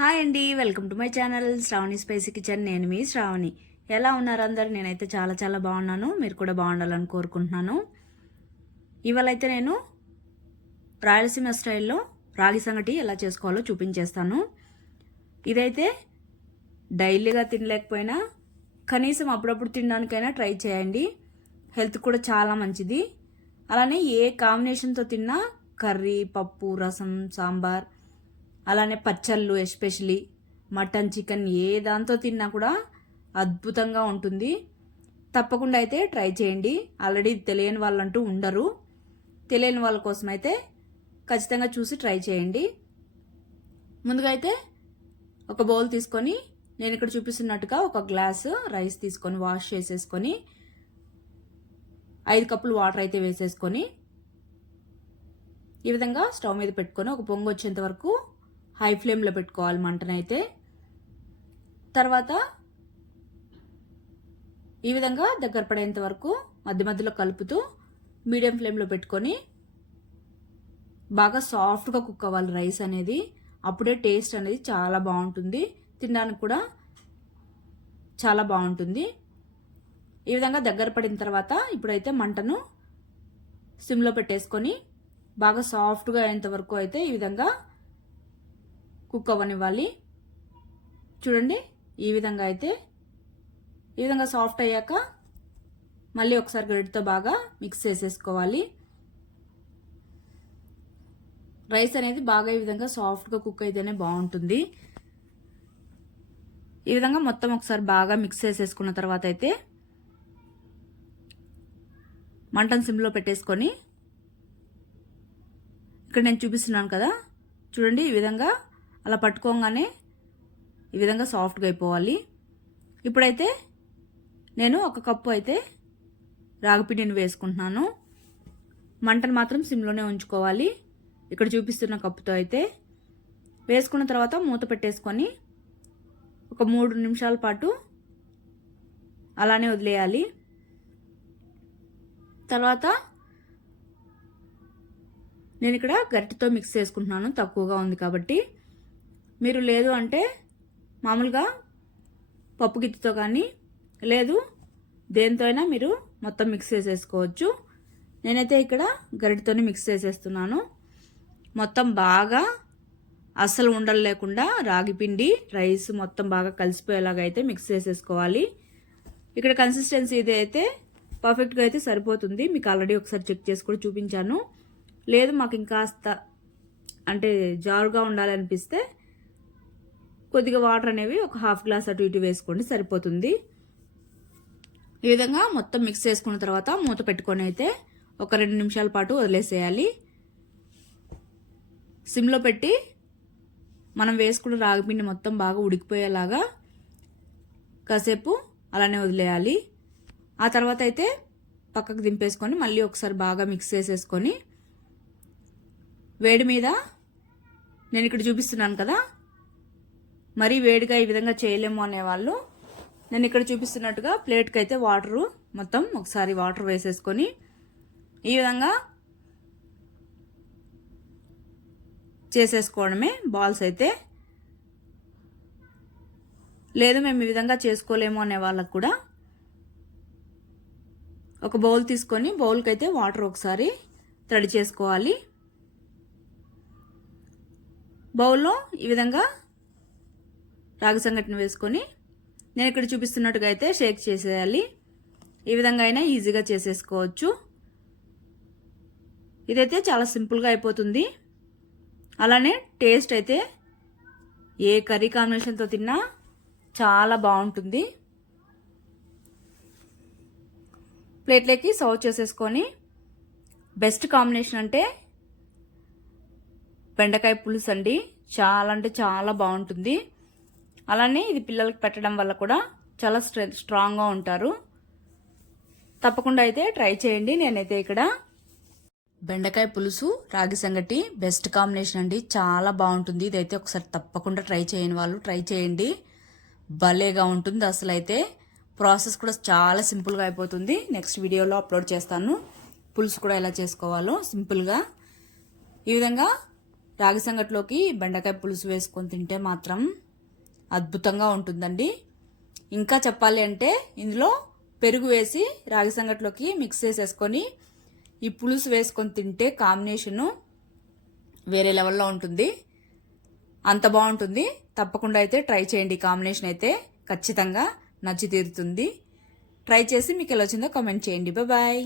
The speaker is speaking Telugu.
హాయ్ అండి welcome to my channel Sravani spicy kitchen. నేను మీ శ్రావణి. ఎలా ఉన్నారు అందరు? నేనైతే చాలా చాలా బాగున్నాను. మీరు కూడా బాగుండాలని కోరుకుంటున్నాను. ఇవాళ అయితే నేను రాయలసీమ స్టైల్లో రాగి సంగటి ఎలా చేసుకోవాలో చూపించేస్తాను. ఇదైతే డైలీగా తినలేకపోయినా కనీసం అప్పుడప్పుడు తినడానికైనా ట్రై చేయండి. హెల్త్ కూడా చాలా మంచిది. అలానే ఏ కాంబినేషన్తో తిన్నా కర్రీ పప్పు రసం సాంబార్ అలానే పచ్చళ్ళు ఎస్పెషలీ మటన్ చికెన్ ఏ దాంతో తిన్నా కూడా అద్భుతంగా ఉంటుంది. తప్పకుండా అయితే ట్రై చేయండి. ఆల్రెడీ తెలియని వాళ్ళంటూ ఉండరు. తెలియని వాళ్ళ కోసం అయితే ఖచ్చితంగా చూసి ట్రై చేయండి. ముందుగా అయితే ఒక బౌల్ తీసుకొని నేను ఇక్కడ చూపిస్తున్నట్టుగా ఒక గ్లాసు రైస్ తీసుకొని వాష్ చేసేసుకొని ఐదు కప్పులు వాటర్ అయితే వేసేసుకొని ఈ విధంగా స్టవ్ మీద పెట్టుకొని ఒక పొంగు వచ్చేంత వరకు హై ఫ్లేమ్లో పెట్టుకోవాలి మంటనైతే తర్వాత ఈ విధంగా దగ్గర పడేంత వరకు మధ్య మధ్యలో కలుపుతూ మీడియం ఫ్లేమ్లో పెట్టుకొని బాగా సాఫ్ట్గా కుక్ అవ్వాలి రైస్ అనేది. అప్పుడే టేస్ట్ అనేది చాలా బాగుంటుంది. తినడానికి కూడా చాలా బాగుంటుంది. ఈ విధంగా దగ్గర పడిన తర్వాత ఇప్పుడైతే మంటను సిమ్లో పెట్టేసుకొని బాగా సాఫ్ట్గా అయ్యేంత వరకు అయితే ఈ విధంగా కుక్ అవ్వనివ్వాలి చూడండి ఈ విధంగా అయితే ఈ విధంగా సాఫ్ట్ అయ్యాక మళ్ళీ ఒకసారి గరిటతో బాగా మిక్స్ చేసేసుకోవాలి. రైస్ అనేది బాగా ఈ విధంగా సాఫ్ట్గా కుక్ అయితేనే బాగుంటుంది. ఈ విధంగా మొత్తం ఒకసారి బాగా మిక్స్ చేసేసుకున్న తర్వాత అయితే మంటను సిమ్లో పెట్టేసుకొని ఇక్కడ నేను చూపిస్తున్నాను కదా చూడండి ఈ విధంగా అలా పట్టుకోగానే ఈ విధంగా సాఫ్ట్గా అయిపోవాలి. ఇప్పుడైతే నేను ఒక కప్పు అయితే రాగిపిండిని వేసుకుంటున్నాను. మంటను మాత్రం సిమ్లోనే ఉంచుకోవాలి. ఇక్కడ చూపిస్తున్న కప్పుతో అయితే వేసుకున్న తర్వాత మూత పెట్టేసుకొని ఒక మూడు నిమిషాల పాటు అలానే వదిలేయాలి. తర్వాత నేను ఇక్కడ గరిటెతో మిక్స్ చేసుకుంటున్నాను. తక్కువగా ఉంది కాబట్టి మీరు లేదు అంటే మామూలుగా పప్పు గిత్తితో కానీ లేదు దేంతో అయినా మీరు మొత్తం మిక్స్ చేసేసుకోవచ్చు. నేనైతే ఇక్కడ గరిటతోనే మిక్స్ చేసేస్తున్నాను. మొత్తం బాగా అస్సలు ఉండలు లేకుండా రాగి పిండి రైస్ మొత్తం బాగా కలిసిపోయేలాగా అయితే మిక్స్ చేసేసుకోవాలి. ఇక్కడ కన్సిస్టెన్సీ ఇది అయితే పర్ఫెక్ట్గా అయితే సరిపోతుంది. మీకు ఆల్రెడీ ఒకసారి చెక్ చేసి కూడా చూపించాను. లేదు మాకు ఇంకాస్త అంటే జారుగా ఉండాలనిపిస్తే కొద్దిగా వాటర్ అనేవి ఒక హాఫ్ గ్లాస్ అటు ఇటు వేసుకోండి సరిపోతుంది. ఈ విధంగా మొత్తం మిక్స్ చేసుకున్న తర్వాత మూత పెట్టుకొని అయితే ఒక రెండు నిమిషాల పాటు వదిలేసేయాలి. సిమ్లో పెట్టి మనం వేసుకున్న రాగిపిండి మొత్తం బాగా ఉడికిపోయేలాగా కాసేపు అలానే వదిలేయాలి. ఆ తర్వాత అయితే పక్కకు దింపేసుకొని మళ్ళీ ఒకసారి బాగా మిక్స్ చేసేసుకొని వేడి మీద నేను ఇక్కడ చూపిస్తున్నాను కదా మరీ వేడిగా ఈ విధంగా చేయలేము అనేవాళ్ళు నేను ఇక్కడ చూపిస్తున్నట్టుగా ప్లేట్కి అయితే వాటరు మొత్తం ఒకసారి వాటర్ వేసేసుకొని ఈ విధంగా చేసేసుకోవడమే బాల్స్ అయితే. లేదు మేము ఈ విధంగా చేసుకోలేము అనే వాళ్ళకు కూడా ఒక బౌల్ తీసుకొని బౌల్కి అయితే వాటర్ ఒకసారి తడి చేసుకోవాలి. బౌల్లో ఈ విధంగా రాగి సంఘటన వేసుకొని నేను ఇక్కడ చూపిస్తున్నట్టుగా అయితే షేక్ చేసేయాలి. ఈ విధంగా అయినా ఈజీగా చేసేసుకోవచ్చు. ఇదైతే చాలా సింపుల్గా అయిపోతుంది. అలానే టేస్ట్ అయితే ఏ కర్రీ కాంబినేషన్తో తిన్నా చాలా బాగుంటుంది. ప్లేట్లోకి సర్వ్ చేసేసుకొని బెస్ట్ కాంబినేషన్ అంటే బెండకాయ పులుసు అండి. చాలా అంటే చాలా బాగుంటుంది. అలానే ఇది పిల్లలకి పెట్టడం వల్ల కూడా చాలా స్ట్రాంగ్గా ఉంటారు. తప్పకుండా అయితే ట్రై చేయండి. నేనైతే ఇక్కడ బెండకాయ పులుసు రాగి సంగటి బెస్ట్ కాంబినేషన్ అండి. చాలా బాగుంటుంది. ఇదైతే ఒకసారి తప్పకుండా ట్రై చేయని వాళ్ళు ట్రై చేయండి. భలేగా ఉంటుంది. అసలు అయితే ప్రాసెస్ కూడా చాలా సింపుల్గా అయిపోతుంది. నెక్స్ట్ వీడియోలో అప్లోడ్ చేస్తాను. పులుసు కూడా ఎలా చేసుకోవాలో సింపుల్గా. ఈ విధంగా రాగి సంగట్లోకి బెండకాయ పులుసు వేసుకొని తింటే మాత్రం అద్భుతంగా ఉంటుందండి. ఇంకా చెప్పాలి అంటే ఇందులో పెరుగు వేసి రాగి సంగట్లోకి మిక్స్ చేసేసుకొని ఈ పులుసు వేసుకొని తింటే కాంబినేషను వేరే లెవెల్లో ఉంటుంది. అంత బాగుంటుంది. తప్పకుండా అయితే ట్రై చేయండి కాంబినేషన్ అయితే. ఖచ్చితంగా నచ్చి తీరుతుంది. ట్రై చేసి మీకు ఎలా వచ్చిందో కామెంట్ చేయండి. బాయ్.